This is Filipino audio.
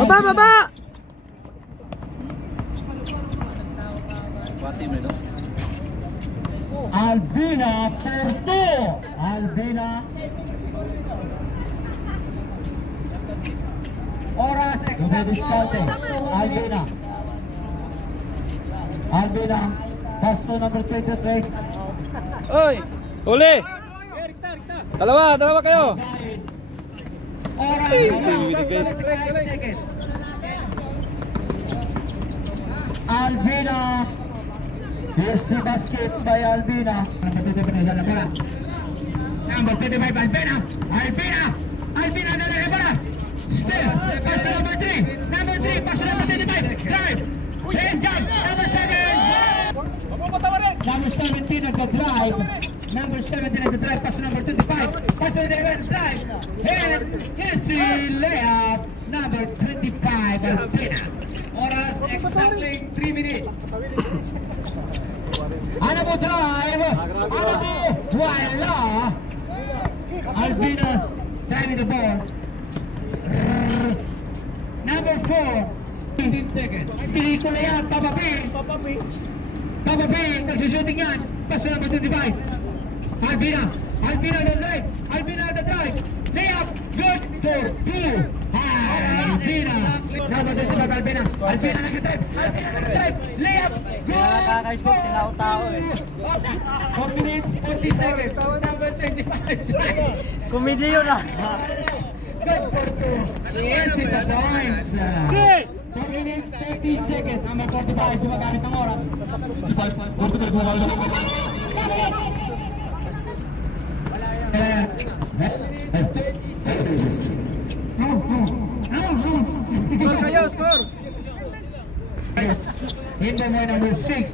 Baba, baba! Albina Porto. Albina. Oras exacto. Albina. Albina. Pass to number 23. Oy! Uli! Dalawa kayo! Oras seconds. Albina. Here's the basket by Albina. Number 25, Albina. Albina, another still, pass to number 3. Number 3, pass to number 25. Drive. Then jump. Number 7. Number 17 at the drive. Number 17 at the drive. Pass to number 25. Pass to the reverse drive. And easy layup. Number 25, Albina. Oras exactly 3 minutes. Ano mo drive? Ano mo? Wala! Albina driving the ball. Number 4. 15 seconds. Pili ko na yan. Papa B. Nagsushooting yan. Pass number 25. Albina the drive. Albina the drive. Layup. Good for 2. Albina. Number 25 Albina. Albina nag-drive. Layup. Good for 4 minutes 40 seconds. Number 25. Komedi yun ah. Good for 2. Yes, it's a points. 4 minutes 30 seconds. Number 45. Gumagamit ng oras. 45. Score kayo, score! In the number 6.